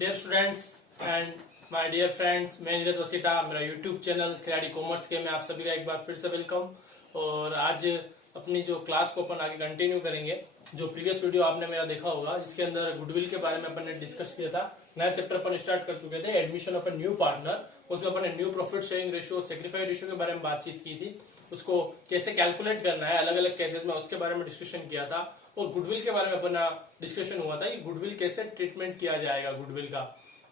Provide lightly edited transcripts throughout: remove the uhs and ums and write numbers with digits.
Dear students and my dear friends, मैं नीरज वसीटा, मेरा YouTube channel खिलाड़ी कॉमर्स के में आप सभी का एक बार फिर से वेलकम। और आज अपनी जो क्लास को अपन आगे कंटिन्यू करेंगे। जो प्रीवियस वीडियो आपने मेरा देखा होगा जिसके अंदर गुडविल के बारे में अपन ने डिस्कस किया था, नया चैप्टर अपन स्टार्ट कर चुके थे, admission of a new partner. उसमें अपन ने new profit sharing ratio, sacrifice ratio के बारे में बातचीत की थी। उसको कैसे कैलकुलेट करना है अलग अलग केसेस में, उसके बारे में डिस्कशन किया था। और गुडविल के बारे में अपना डिस्कशन हुआ था कि गुडविल कैसे ट्रीटमेंट किया जाएगा गुडविल का,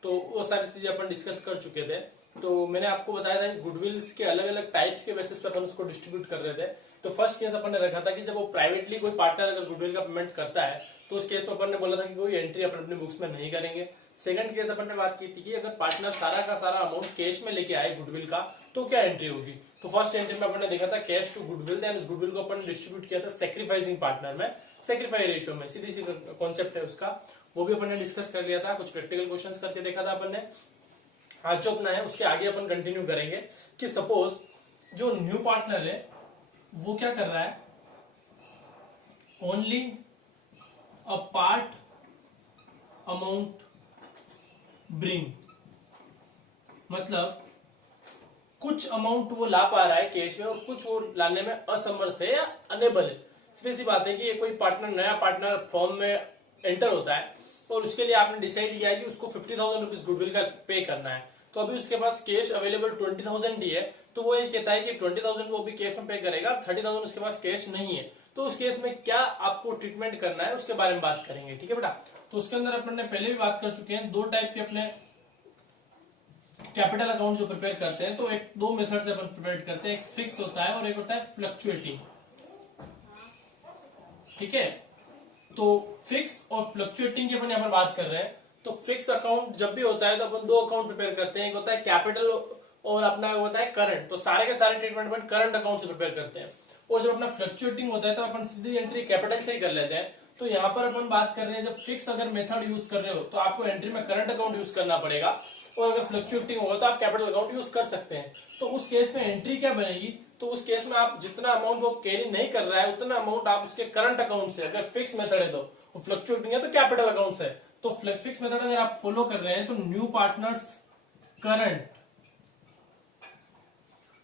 तो वो सारी चीजें अपन डिस्कस कर चुके थे। तो मैंने आपको बताया था कि गुडविल्स के अलग अलग टाइप्स के बेसिस पे अपन उसको डिस्ट्रीब्यूट कर रहे थे। तो फर्स्ट केस अपन ने रखा था कि जब वो प्राइवेटली कोई पार्टनर अगर गुडविल का पेमेंट करता है तो उस केस में अपन ने बोला था कि कोई एंट्री अपन अपनी बुक्स में नहीं करेंगे। सेकंड केस अपन ने बात की थी कि अगर पार्टनर सारा का सारा अमाउंट कैश में लेके आए गुडविल का तो क्या एंट्री होगी। तो फर्स्ट एंट्री में अपन ने देखा था कैश टू गुडविल, देन उस गुडविल को अपन डिस्ट्रीब्यूट किया था सेक्रीफाइसिंग पार्टनर में, सेक्रीफाई रेशियो में। सीधी सी कॉन्सेप्ट है उसका, वो भी अपन ने डिस्कस कर लिया था, कुछ प्रैक्टिकल क्वेश्चंस करके देखा था अपन ने। आज जो अपना है उसके आगे अपन कंटिन्यू करेंगे कि सपोज जो न्यू पार्टनर है वो क्या कर रहा है, only a part amount bring, मतलब कुछ अमाउंट वो ला पा रहा है कैश में और कुछ वो लाने में असमर्थ है या अनेबल है। सीधी सी बात है कि ये कोई पार्टनर, नया पार्टनर फॉर्म में एंटर होता है और उसके लिए आपने डिसाइड किया है कि उसको 50,000 रुपीज गुडविल का पे करना है। तो अभी उसके पास कैश अवेलेबल 20,000 ही है, तो वो ये कहता है कि 20,000 वो भी कैश में पे करेगा, 30,000 उसके पास कैश नहीं है। तो उस केस में क्या आपको ट्रीटमेंट करना है उसके बारे में बात करेंगे, ठीक है बेटा। तो उसके अंदर अपन ने पहले भी बात कर चुके हैं, दो टाइप के अपने कैपिटल अकाउंट जो प्रिपेयर करते हैं, तो एक दो मेथड से अपन प्रिपेयर करते हैं, एक फिक्स होता है और एक होता है फ्लक्चुएटिंग, ठीक है। तो फिक्स और फ्लक्चुएटिंग की अपन यहाँ पर बात कर रहे हैं। तो फिक्स अकाउंट जब भी होता है तो अपन दो अकाउंट प्रिपेयर करते हैं, एक होता है कैपिटल और अपना होता है करंट। तो सारे के सारे ट्रीटमेंट अपन करंट अकाउंट से प्रिपेयर करते हैं। और जब अपना फ्लक्चुएटिंग होता है तो अपन सीधी एंट्री कैपिटल से ही कर लेते हैं। तो यहाँ पर अपन बात कर रहे हैं, जब फिक्स अगर मेथड यूज कर रहे हो तो आपको एंट्री में करंट अकाउंट यूज करना पड़ेगा, और अगर फ्लक्चुएटिंग होगा तो आप कैपिटल अकाउंट यूज कर सकते हैं। तो उस केस में एंट्री क्या बनेगी, तो उस केस में आप जितना अमाउंट वो कैरी नहीं कर रहा है उतना अमाउंट आप उसके करंट अकाउंट से, अगर फिक्स मेथड है तो फ्लक्चुएटिंग है तो कैपिटल अकाउंट से। तो फिक्स मेथड अगर आप फॉलो कर रहे हैं तो न्यू पार्टनर्स करंट,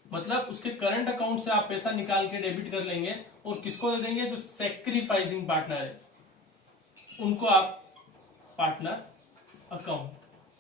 मतलब उसके करंट अकाउंट से आप पैसा निकाल के डेबिट कर लेंगे और किसको दे देंगे, जो सेक्रीफाइसिंग पार्टनर है उनको आप पार्टनर अकाउंट,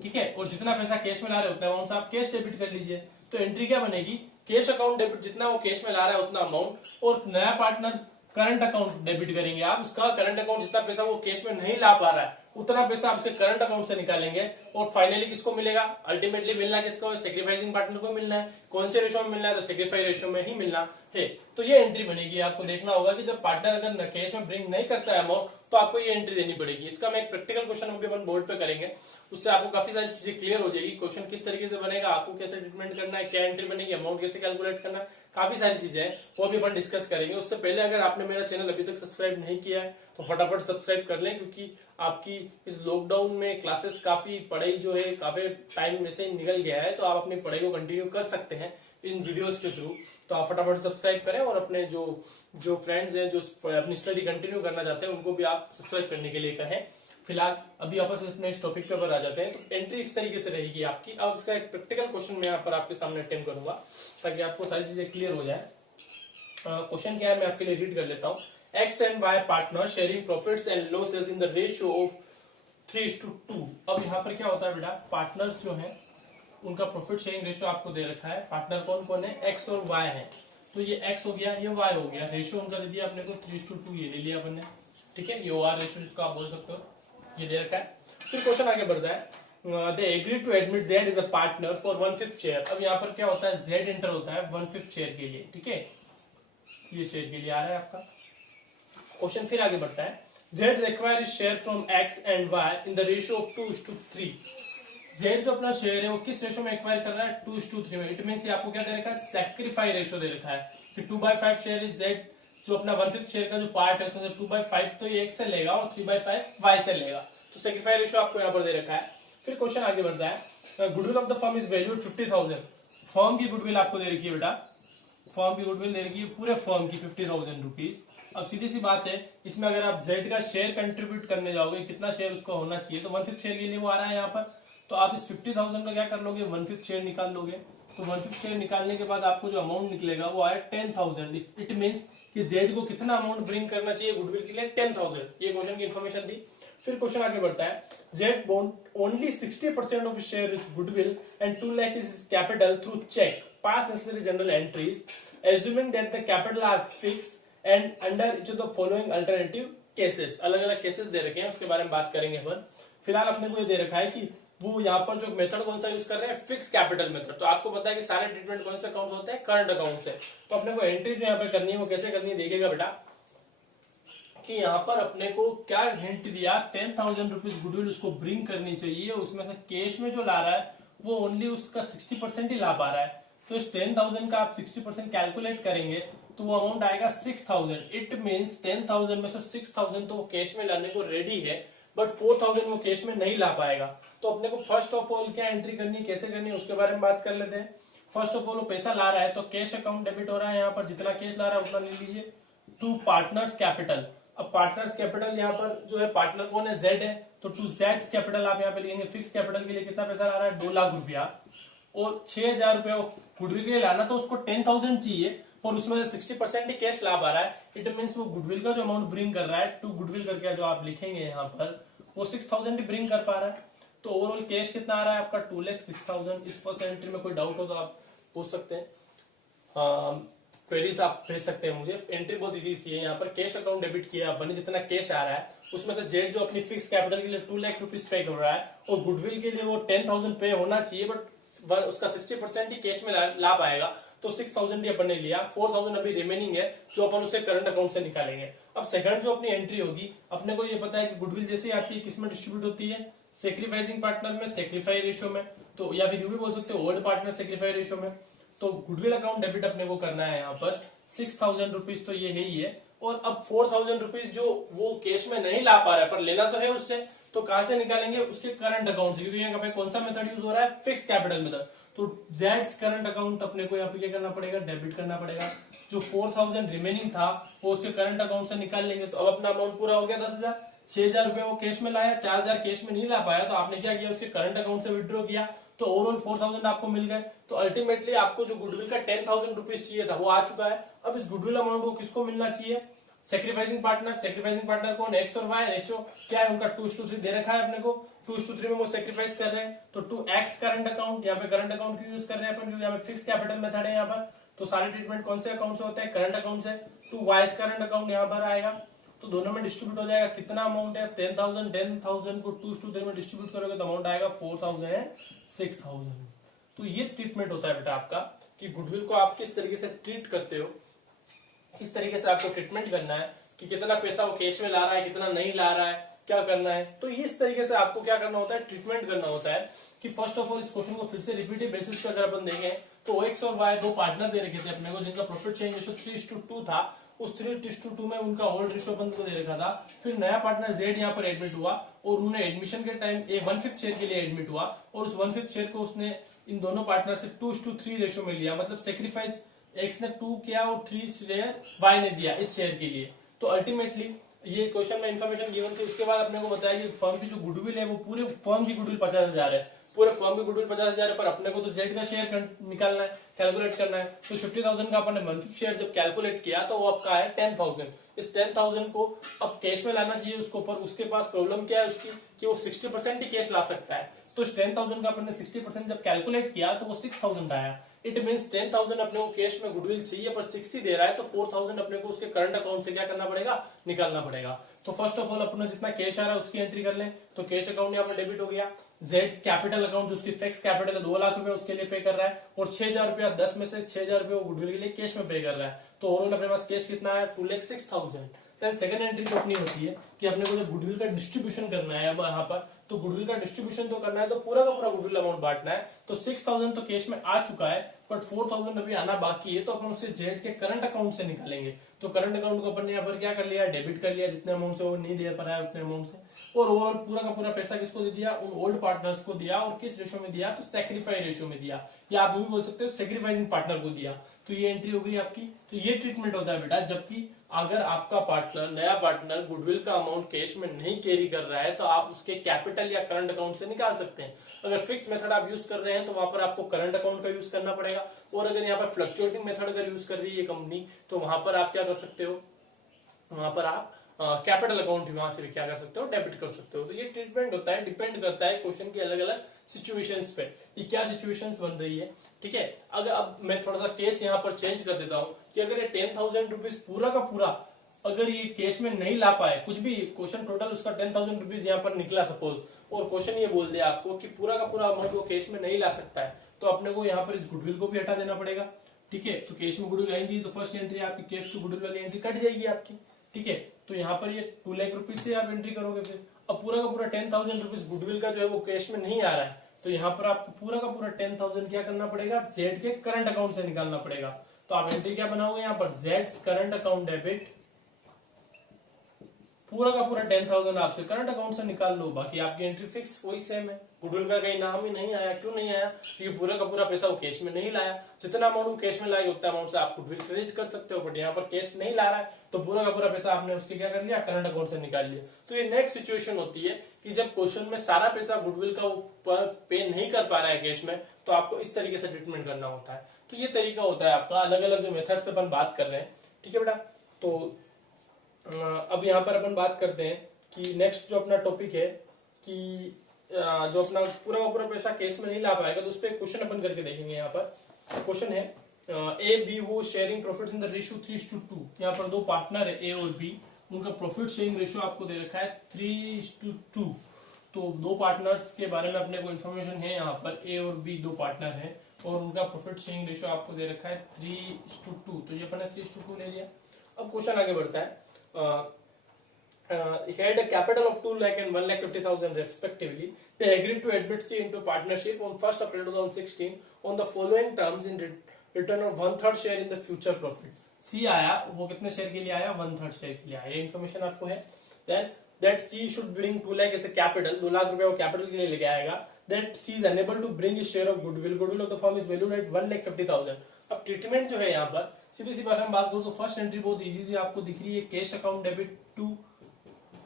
ठीक है। और जितना पैसा कैश में ला रहे होते हैं अमाउंट से आप कैश डेबिट कर लीजिए। तो एंट्री क्या बनेगी, कैश अकाउंट डेबिट, जितना वो कैश में ला रहा है उतना अमाउंट, और नया पार्टनर करंट अकाउंट डेबिट करेंगे आप, उसका करंट अकाउंट जितना पैसा वो कैश में नहीं ला पा रहा है उतना पैसा आप उसके करंट अकाउंट से निकालेंगे। और फाइनली किसको मिलेगा, अल्टीमेटली मिलना किसको, सेक्रीफाइसिंग पार्टनर को मिलना है। कौन से रेशो में मिलना है, तो सेक्रीफाई रेशो में ही मिलना है। तो ये एंट्री बनेगी। आपको देखना होगा कि जब पार्टनर अगर कैश में ब्रिंग नहीं करता है अमाउंट तो आपको ये एंट्री देनी पड़ेगी। इसका मैं एक प्रैक्टिकल क्वेश्चन अभी अपन बोर्ड पे करेंगे, उससे आपको काफी सारी चीजें क्लियर हो जाएगी। क्वेश्चन किस तरीके से बनेगा, आपको कैसे ट्रीटमेंट करना है, क्या एंट्री बनेगी, अमाउंट कैसे कैलकुलेट करना है, काफी सारी चीजें हैं वो भी अपन डिस्कस करेंगे। उससे पहले अगर आपने मेरा चैनल अभी तक सब्सक्राइब नहीं किया है तो फटाफट सब्सक्राइब कर लें, क्योंकि आपकी इस लॉकडाउन में क्लासेस काफी, पढ़ाई जो है काफी टाइम में से निकल गया है, तो आप अपनी पढ़ाई को कंटिन्यू कर सकते हैं इन वीडियोस के थ्रू। तो आप फटाफट सब्सक्राइब करें और अपने जो फ्रेंड्स हैं जो अपनी स्टडी कंटिन्यू करना चाहते हैं उनको भी आप सब्सक्राइब करने के लिए कहें। फिलहाल अभी आपस अपने इस टॉपिक पे आ जाते हैं। तो एंट्री इस तरीके से रहेगी आपकी। अब इसका एक प्रैक्टिकल क्वेश्चन मैं यहाँ पर आपके सामने अटेम्प्ट करूंगा ताकि आपको सारी चीजें क्लियर हो जाए। क्वेश्चन क्या है मैं आपके लिए रीड कर लेता हूँ। X and Y partner sharing profits and losses in the ratio of 3:2। अब यहाँ पर क्या होता है बेटा, पार्टनर्स जो है उनका प्रॉफिट शेयरिंग रेशियो आपको दे रखा है। पार्टनर कौन कौन है, एक्स और वाई है। तो ये एक्स हो गया, ये वाई हो गया। रेशियो उनका दे दिया अपने को 3:2, ये ले लिया अपन ने, ठीक है। ये ओआर रेशियो जिसको आप बोल सकते हो, ये दे रखा है। फिर क्वेश्चन आगे बढ़ता है, they agree to admit Z is a partner for 1/5 share. अब यहाँ पर क्या होता है, जेड एंटर होता है 1/5 शेयर के लिए, ठीक है। ये शेयर के लिए आ रहा है आपका क्वेश्चन। फिर आगे बढ़ता है, Z require share from X and Y in the ratio of 2:3। Z जो अपना शेयर है वो किस रेशो में एक्वायर कर रहा है, 2:3 में। इट मीन आपको क्या दे रखा है, सेक्रीफाई रेशो दे रखा है कि 2/5 शेयर इज जेड, जो अपना 1/5 शेयर का जो पार्ट है उसमें 2/5 तो ये एक्स से लेगा और 3/5 वाई से लेगा। तो सेक्रीफाई रेशो आपको यहाँ पर दे रखा है। फिर क्वेश्चन आगे बढ़ता है, goodwill of the firm is valued 50,000। Firm की गुडविल आपको दे रखी है बेटा, फर्म की गुडविल दे रखी है पूरे फर्म की 50,000 रुपीज। अब सीधी सी बात है, इसमें अगर आप जेड का शेयर कंट्रीब्यूट करने जाओगे, कितना शेयर उसको होना चाहिए, तो 1/5 शेयर के लिए वो आ रहा है यहाँ पर। तो आप इस 50,000 का क्या कर लोगे, 1/5 शेयर निकाल लोगे। तो 1/5 शेयर निकालने के बाद आपको जो अमाउंट निकलेगा वो आया 10,000। इट मीन्स कि जेड को कितना अमाउंट ब्रिंग करना चाहिए गुडविल के लिए, 10,000। ये क्वेश्चन की इन्फॉर्मेशन थी। फिर क्वेश्चन आगे बढ़ता है, Z bond only 60% of share is goodwill and 2 lakh is capital through cheque pass necessary general entries assuming that the capital are fixed and under each of the following alternative cases। अलग अलग cases they रखे हैं, उसके बारे में बात करेंगे अपन। फिलहाल अपने को ये दे रखा है कि वो यहाँ पर जो मेथड कौन सा यूज कर रहे हैं, फिक्स कैपिटल मेथड। तो आपको पता है कि सारे ट्रीटमेंट कौन से अकाउंट होते हैं, करंट अकाउंट से। तो अपने को एंट्री जो यहाँ पे करनी है वो कैसे करनी है, देखिएगा बेटा कि यहाँ पर अपने को क्या हिंट दिया, 10,000 रुपीज गुडविल उसको ब्रिंग करनी चाहिए, उसमें से कैश में जो ला रहा है वो ओनली उसका 60% ही ला पा रहा है। तो इस 10,000 का आप 60% कैलकुलेट करेंगे तो वो अमाउंट आएगा 6,000। इट मीन्स 10,000 में से 6,000 तो वो कैश में लाने को रेडी है, बट 4,000 वो कैश में नहीं ला पाएगा। तो अपने को फर्स्ट ऑफ ऑल क्या एंट्री करनी है, कैसे करनी है, उसके बारे में बात कर लेते हैं। फर्स्ट ऑफ ऑल वो पैसा ला रहा है तो कैश अकाउंट डेबिट हो रहा है, यहाँ पर जितना कैश ला रहा है उतना ले लीजिए, टू पार्टनर्स कैपिटल। अब पार्टनर्स कैपिटल यहाँ पर जो है पार्टनर कौन है, जेड है, तो टू जेड्स कैपिटल आप यहाँ पे लिखेंगे। फिक्स कैपिटल के लिए कितना पैसा ला रहा है, 2 लाख रुपया, और 6,000 रुपया गुडविल के लिए लाना, तो उसको 10,000 चाहिए और उसमें से 60% ही कैश ला पा रहा है। इट मीन्स वो गुडविल का जो अमाउंट ब्रिंग कर रहा है, टू गुडविल करके जो आप लिखेंगे यहाँ पर, वो 6,000 ही ब्रिंग कर पा रहा है। तो ओवरऑल कैश कितना आ रहा है आपका, 2,06,000। इस फर्स्ट एंट्री में कोई डाउट हो तो आप पूछ सकते हैं, क्वेरीज आप भेज सकते हैं मुझे। एंट्री बहुत इजी सी है, यहाँ पर कैश अकाउंट डेबिट किया आपने, जितना कैश आ रहा है उसमें से जेड जो अपनी फिक्स कैपिटल के लिए 2 लाख रुपीज पे कर रहा है और गुडविल के लिए वो 10,000 पे होना चाहिए, बट उसका 60% ही कैश में ला पाएगा, तो 6,000 ही अपन ने लिया। 4,000 अभी रिमेनिंग है जो अपन उसे करंट अकाउंट से निकालेंगे। अब सेकंड जो अपनी एंट्री होगी, अपने को ये पता है कि गुडविल जैसे आती है किसमें डिस्ट्रीब्यूट होती है, सेक्रीफाइसिंग पार्टनर में, सेक्रीफाई रेशियो में, तो या फिर यू भी बोल सकते हो ओल्ड पार्टनर सेक्रीफाई रेशियो में। तो गुडविल अकाउंट डेबिट अपने को करना है यहाँ पर 6,000 रुपीज, तो ये है ही है। और अब 4,000 रुपीज जो वो कैश में नहीं ला पा रहा है पर लेना तो है उससे, तो कहां से निकालेंगे, उसके करंट अकाउंट से, क्योंकि यहाँ पे कौन सा मेथड यूज हो रहा है, फिक्स कैपिटल मेथड। तो जेड्स करंट अकाउंट अपने को यहाँ पे क्या करना पड़ेगा, डेबिट करना पड़ेगा। जो 4,000 रिमेनिंग था वो उसके करंट अकाउंट से निकाल लेंगे। तो अब अपना अमाउंट पूरा हो गया 10,000। 6,000 रुपया वो कैश में लाया, 4,000 कैश में नहीं ला पाया, तो आपने क्या किया, उसके करंट अकाउंट से विड्रॉ किया, तो ओवरऑल 4,000 आपको मिल गए। तो अल्टीमेटली आपको जो गुडविल का 10,000 रुपीज चाहिए था वो आ चुका है। अब इस गुडविल अमाउंट को किसको मिलना चाहिए, सेक्रीफाइसिंग पार्टनर। सेक्रीफाइसिंग पार्टनर कौन, एक्स और वाई, रेशियो क्या है उनका 2:3 दे रखा है अपने को। 2:3 में वो सेक्रीफाइस कर रहे हैं, तो 2x करंट अकाउंट, यहाँ पे करंट अकाउंट क्यों यूज कर रहे हैं अपन, क्योंकि यहाँ पे फिक्स कैपिटल मेथड है यहाँ पर। तो सारे ट्रीटमेंट कौन से अकाउंट से होते हैं, करंट अकाउंट से। 2y करंट अकाउंट यहाँ पर आएगा, तो दोनों में डिस्ट्रीब्यूट हो जाएगा। कितना अमाउंट है, 10,000। 10,000 को 2:3 में डिस्ट्रीब्यूट करोगे तो अमाउंट आएगा 4,000 एंड 6,000। तो ये ट्रीटमेंट होता है बेटा आपका, कि गुडविल को आप किस तरीके से ट्रीट करते हो, किस तरीके से आपको ट्रीटमेंट करना है, कि कितना पैसा वो कैश में ला रहा है, कितना नहीं ला रहा है, क्या करना है। तो इस तरीके से आपको क्या करना होता है, ट्रीटमेंट करना होता है। कि फर्स्ट ऑफ ऑल इस क्वेश्चन को फिर से रिपीटेड बेसिस पे अगर अपन देखें तो एक्स और वाई दो पार्टनर दे रखे थे अपने को, जिनका प्रॉफिट शेयरिंग रेशियो 3:2 था। उस 3:2 में उनका ओल्ड रेशियो अपन को दे रखा था। फिर नया पार्टनर जेड यहाँ पर एडमिट हुआ और उन्होंने एडमिशन के टाइम 1/5 शेयर के लिए एडमिट हुआ, और उस 1/5 शेयर को उसने इन दोनों पार्टनर से 2:3 रेशियो में लिया। मतलब सेक्रीफाइस एक्स ने 2 किया और 3 शेयर वाई ने दिया इस शेयर के लिए। तो अल्टीमेटली ये क्वेश्चन में इन्फॉर्मेशन गिवन थी। उसके बाद अपने को बताया कि फर्म की जो गुडविल है वो पूरे फर्म की गुडविल 50,000 है, पूरे फर्म की गुडविल 50,000 है, पर अपने को तो जेड का शेयर निकालना है, कैलकुलेट करना है। तो 50,000 का अपने मंथली शेयर जब कैलकुलेट किया तो वो आपका है 10,000। इस 10,000 को अब कैश में लाना चाहिए उसको, पर उसके पास प्रॉब्लम क्या है उसकी, कि वो 60% ही कैश ला सकता है। तो इस 10,000 का अपने 60% जब कैलकुलेट किया तो वो 6,000 आया। इट मीन्स 10,000 अपने को कैश में गुडविल चाहिए पर 60 दे रहा है, तो 4,000 अपने को उसके करंट अकाउंट से क्या करना पड़ेगा, निकालना पड़ेगा। तो फर्स्ट ऑफ ऑल अपना जितना कैश आ रहा है उसकी एंट्री कर लें। तो कैश अकाउंट यहाँ पर डेबिट हो गया। जेड्स कैपिटल अकाउंट जो उसकी फिक्स कैपिटल है 2 लाख रुपया उसके लिए पे कर रहा है, और 6,000 रुपया 10 में से 6,000 रुपया वो गुडविल के लिए कैश में पे कर रहा है। तो ओवरऑल अपने पास कैश कितना है, 2,06,000। सेकंड एंट्री तो अपनी होती है कि अपने को जो गुडविल का डिस्ट्रीब्यूशन करना है अब यहाँ पर, तो गुडविल का डिस्ट्रीब्यूशन तो करना है, तो पूरा का पूरा गुडविल अमाउंट बांटना है। तो 6,000 तो कैश में आ चुका है, बट 4,000 अभी आना बाकी है, तो अपन उसे जेड के करंट अकाउंट से निकालेंगे। तो करंट अकाउंट को अपन ने यहाँ पर क्या कर लिया, डेबिट कर लिया, जितने अमाउंट से वो नहीं दे पा रहा है उतने अमाउंट से। और ओवरऑल पूरा का पूरा पैसा किसको दे दिया, उन ओल्ड पार्टनर्स को दिया। और किस रेशियो में दिया, तो सेक्रीफाई रेशियो में दिया, या आप यूं बोल सकते हो सेक्रीफाइसिंग पार्टनर को दिया। तो ये एंट्री हो गई आपकी। तो ये ट्रीटमेंट होता है बेटा, जबकि अगर आपका पार्टनर, नया पार्टनर गुडविल का अमाउंट कैश में नहीं कैरी कर रहा है तो आप उसके कैपिटल या करंट अकाउंट से निकाल सकते हैं। अगर फिक्स मेथड आप यूज कर रहे हैं तो वहां पर आपको करंट अकाउंट का यूज करना पड़ेगा, और अगर यहाँ पर फ्लक्चुएटिंग मेथड अगर यूज कर रही है कंपनी तो वहां पर आप क्या कर सकते हो, वहां पर आप कैपिटल अकाउंट वहां से भी क्या कर सकते हो, डेबिट कर सकते हो। तो ये ट्रीटमेंट होता है, डिपेंड करता है क्वेश्चन की अलग अलग सिचुएशंस पे, ये क्या सिचुएशंस बन रही है। ठीक है, अगर अब मैं थोड़ा सा केस यहाँ पर चेंज कर देता हूँ कि अगर ये 10,000 रुपीज पूरा का पूरा अगर ये कैश में नहीं ला पाए, कुछ भी क्वेश्चन टोटल उसका 10,000 रुपीज यहाँ पर निकला सपोज, और क्वेश्चन ये बोल दिया आपको कि पूरा का पूरा अमाउंट वो कैश में नहीं ला सकता है, तो अपने को यहाँ पर इस गुडविल को भी हटा देना पड़ेगा। ठीक है, तो कैश में गुडविल आएंगी तो फर्स्ट एंट्री आपकी कैश टू गुडविल वाली एंट्री कट जाएगी आपकी। ठीक है, तो यहाँ पर ये 2 लाख रुपीज से आप एंट्री करोगे। फिर अब पूरा का पूरा 10,000 रुपीज गुडविल का जो है वो कैश में नहीं आ रहा है, तो यहाँ पर आपको पूरा का पूरा 10,000 क्या करना पड़ेगा, जेड के करंट अकाउंट से निकालना पड़ेगा। तो आप एंट्री क्या बनाओगे यहाँ पर, जेड करंट अकाउंट डेबिट, पूरा का पूरा 10,000 आपसे करंट अकाउंट से निकाल लो, बाकी आपकी एंट्री फिक्स वही सेम है। गुडविल का कहीं नाम ही नहीं आया, क्यों नहीं आया, क्योंकि पूरा का पूरा पैसा वो कैश में नहीं लाया। जितना अमाउंट वो कैश में लाएगा उतना अमाउंट से आप गुडविल क्रेडिट कर सकते हो, बट यहाँ पर कैश नहीं ला रहा है तो पूरा का पूरा पैसा आपने उसके क्या कर लिया, करंट अकाउंट से निकाल लिया। तो ये नेक्स्ट सिचुएशन होती है कि जब क्वेश्चन में सारा पैसा गुडविल का पे नहीं कर पा रहा है कैश में, तो आपको इस तरीके से ट्रीटमेंट करना होता है। तो ये तरीका होता है आपका, अलग अलग जो मेथड्स पे अपन बात कर रहे हैं। ठीक है बेटा, तो अब यहाँ पर अपन बात करते हैं कि नेक्स्ट जो अपना टॉपिक है कि जो अपना पूरा का पूरा पैसा केस में नहीं ला पाएगा, तो उस पर क्वेश्चन अपन करके देखेंगे। यहाँ पर क्वेश्चन है ए बी वो sharing profits in the ratio 3:2। यहाँ पर दो पार्टनर है ए और बी, उनका प्रॉफिट शेयरिंग रेशियो आपको दे रखा है 3:2। तो दो पार्टनर्स के बारे में अपने को इन्फॉर्मेशन है, यहाँ पर ए और बी दो पार्टनर है और उनका प्रॉफिट शेयरिंग रेशियो आपको दे रखा है 3:2। तो ये अपन ने 3:2 ले लिया। अब क्वेश्चन आगे बढ़ता है, he had a capital of 2 lakh and 1,50,000 respectively. They agreed to admit C into partnership on 1st April 2016 on the following terms in return of 1/3 share in the future profit. C आया, वो कितने share के लिए आया, 1/3 share के लिए आया। ये इन्फॉर्मेशन आपको है। Then that C should bring 2 lakh as a capital, 2 lakh रुपए वो कैपिटल के लिए लेके आएगा। That C is unable to bring his share of goodwill. Goodwill of the firm is valued at 1,50,000. अब ट्रीटमेंट जो है यहाँ पर सीधी सी बात हम बात करूँ तो फर्स्ट एंट्री बहुत इजी सी आपको दिख रही है, cash account debit to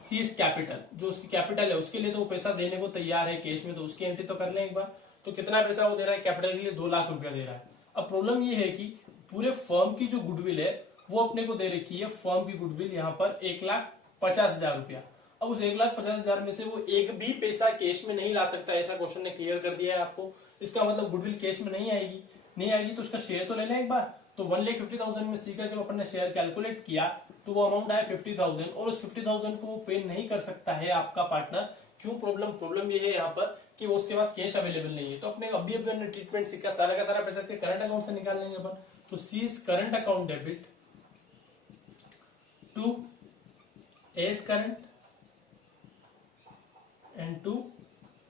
C's capital, जो उसकी कैपिटल है उसके लिए तो वो पैसा देने को तैयार है कैश में, तो उसकी एंट्री तो कर लें एक बार। तो कितना पैसा वो दे रहा है कैपिटल के लिए, 2 लाख रुपया दे रहा है। अब प्रॉब्लम ये है कि पूरे फर्म की जो गुडविल है वो अपने को दे रखी है, फर्म की गुडविल यहाँ पर 1,50,000 रुपया। अब उस 1,50,000 में से वो एक भी पैसा कैश में नहीं ला सकता, ऐसा क्वेश्चन ने क्लियर कर दिया है आपको। इसका मतलब गुडविल कैश में नहीं आएगी तो उसका शेयर तो ले लें एक बार। तो 1,50,000 में सी का जब अपन ने शेयर कैलकुलेट किया तो वो अमाउंट आया 50,000, और उस 50,000 को पे नहीं कर सकता है आपका पार्टनर। क्यों, प्रॉब्लम ये है यहाँ पर कि वो उसके पास कैश अवेलेबल नहीं है। तो अपने अभी अपने ट्रीटमेंट सीखा, सारा का सारा पैसा इसके करंट अकाउंट से निकाल लेंगे अपन। तो C's current account debit to A's current and to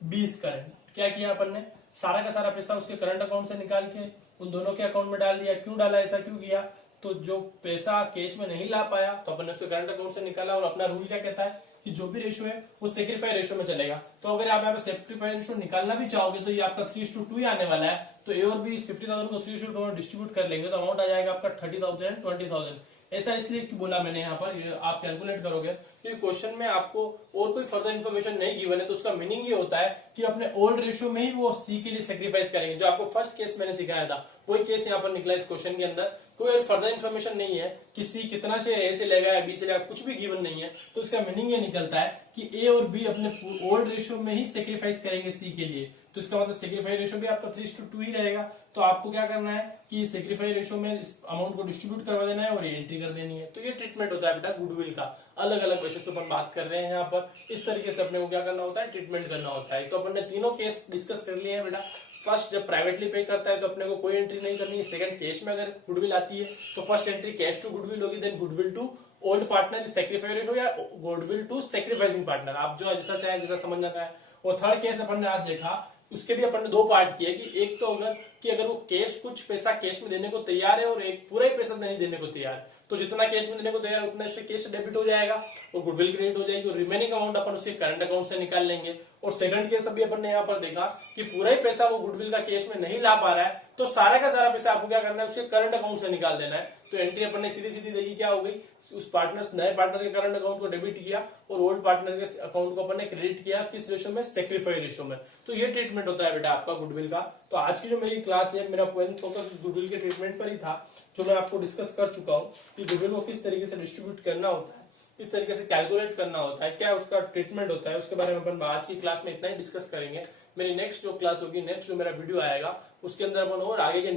B's current. क्या किया अपन ने, सारा का सारा पैसा उसके करंट अकाउंट से निकाल के उन दोनों के अकाउंट में डाल दिया। क्यों डाला, ऐसा क्यों किया, तो जो पैसा कैश में नहीं ला पाया तो अपन ने उसके करंट अकाउंट से निकाला। और अपना रूल क्या कहता है कि जो भी रेशियो है वो सेक्रीफाई रेशियो में चलेगा। तो अगर आप यहाँ पे सेक्रीफाई रेशियो निकालना भी चाहोगे तो ये आपका 3:2 ही आने वाला है। तो ए और बी 50,000 को 3:2 में डिस्ट्रीब्यूट कर लेंगे तो अमाउंट आ जाएगा आपका 30,000 एंड 20,000। ऐसा इसलिए बोला मैंने यहाँ पर, ये आप कैलकुलेट करोगे क्योंकि क्वेश्चन में आपको और कोई फर्दर इन्फॉर्मेशन नहीं गिवन है, तो उसका मीनिंग ये होता है कि अपने ओल्ड रेशियो में ही वो सी के लिए सेक्रीफाइस करेंगे। जो आपको फर्स्ट केस मैंने सिखाया था वही केस यहाँ पर निकला इस क्वेश्चन के अंदर। कोई फर्दर इन्फॉर्मेशन नहीं है कि सी कितना शेयर ए से लेगा या बी से लेगा, कुछ भी गिवन नहीं है। तो इसका मीनिंग ये निकलता है कि ए और बी अपने ओल्ड रेशियो में ही सेक्रीफाइस करेंगे सी के लिए। तो इसका मतलब सेक्रीफाई रेशियो भी आपका 3:2 ही रहेगा। तो आपको क्या करना है कि सेक्रीफाई रेशियो में इस अमाउंट को डिस्ट्रीब्यूट करवा देना है और ये एंट्री कर देनी है। तो ये ट्रीटमेंट होता है बेटा गुडविल का। अलग अलग बेसिस पे अपन बात कर रहे हैं यहाँ पर, इस तरीके से अपने को क्या करना होता है, ट्रीटमेंट करना होता है। तो अपन ने तीनों केस डिस्कस कर लिए हैं बेटा। फर्स्ट, जब प्राइवेटली पे करता है तो अपने को कोई एंट्री नहीं करनी है। सेकंड, कैश में अगर गुडविल आती है तो first entry cash to goodwill होगी, then goodwill to old partner sacrifice ratio या गुडविल टू सेक्रीफाइसिंग पार्टनर, आप जो जैसा चाहे जैसा समझना चाहे। और थर्ड केस अपन ने आज देखा, उसके भी अपन ने दो पार्ट किए कि एक तो अगर वो कैश कुछ पैसा कैश में देने को तैयार है और एक पूरा ही पैसा नहीं देने को तैयार है, तो जितना कैश में देने को तैयार है उतना से कैश डेबिट हो जाएगा और गुडविल क्रेडिट हो जाएगी और रिमेनिंग अमाउंट अपन उसके करंट अकाउंट से निकाल लेंगे। और सेकंड केस अभी अपन ने यहाँ पर देखा कि पूरा ही पैसा वो गुडविल का कैश में नहीं ला पा रहा है, तो सारा का सारा पैसा आपको क्या करना है, उसके करंट अकाउंट से निकाल देना है। तो एंट्री अपन ने सीधी सीधी देखी, क्या हो गई, उस पार्टनर नए पार्टनर के करंट अकाउंट को डेबिट किया और ओल्ड पार्टनर के अकाउंट को अपन ने क्रेडिट किया, किस रेशो में, सेक्रीफाई रेशो में। तो ये ट्रीटमेंट होता है बेटा आपका गुडविल का। तो आज की जो मेरी क्लास है, मेरा पॉइंट फोकस गुडविल के ट्रीटमेंट पर ही था, जो मैं आपको डिस्कस कर चुका हूँ कि गुडविल को किस तरीके से डिस्ट्रीब्यूट करना होता है, किस तरीके से कैलकुलेट करना होता है, क्या उसका ट्रीटमेंट होता है, उसके बारे में अपन आज की क्लास में इतना ही डिस्कस करेंगे। मेरी नेक्स्ट जो क्लास होगी, नेक्स्ट जो मेरा वीडियो आएगा, उसके अंदर अपन और आगे के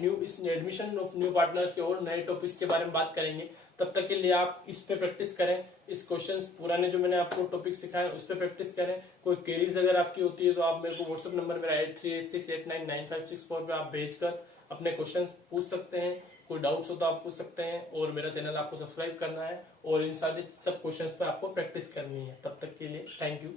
एडमिशन ऑफ न्यू पार्टनर्स के और नए टॉपिक्स के बारे में बात करेंगे। तब तक के लिए आप इस पे प्रैक्टिस करें, इस क्वेश्चंस पुराने जो मैंने आपको टॉपिक सिखाए उस पे प्रैक्टिस करें। कोई क्वेरीज अगर आपकी होती है तो आप मेरे को व्हाट्सएप नंबर मेरा 8386899564 पे आप भेजकर अपने क्वेश्चंस पूछ सकते हैं। कोई डाउट्स हो तो आप पूछ सकते हैं, और मेरा चैनल आपको सब्सक्राइब करना है और इन सारे सब क्वेश्चंस पे आपको प्रैक्टिस करनी है। तब तक के लिए थैंक यू।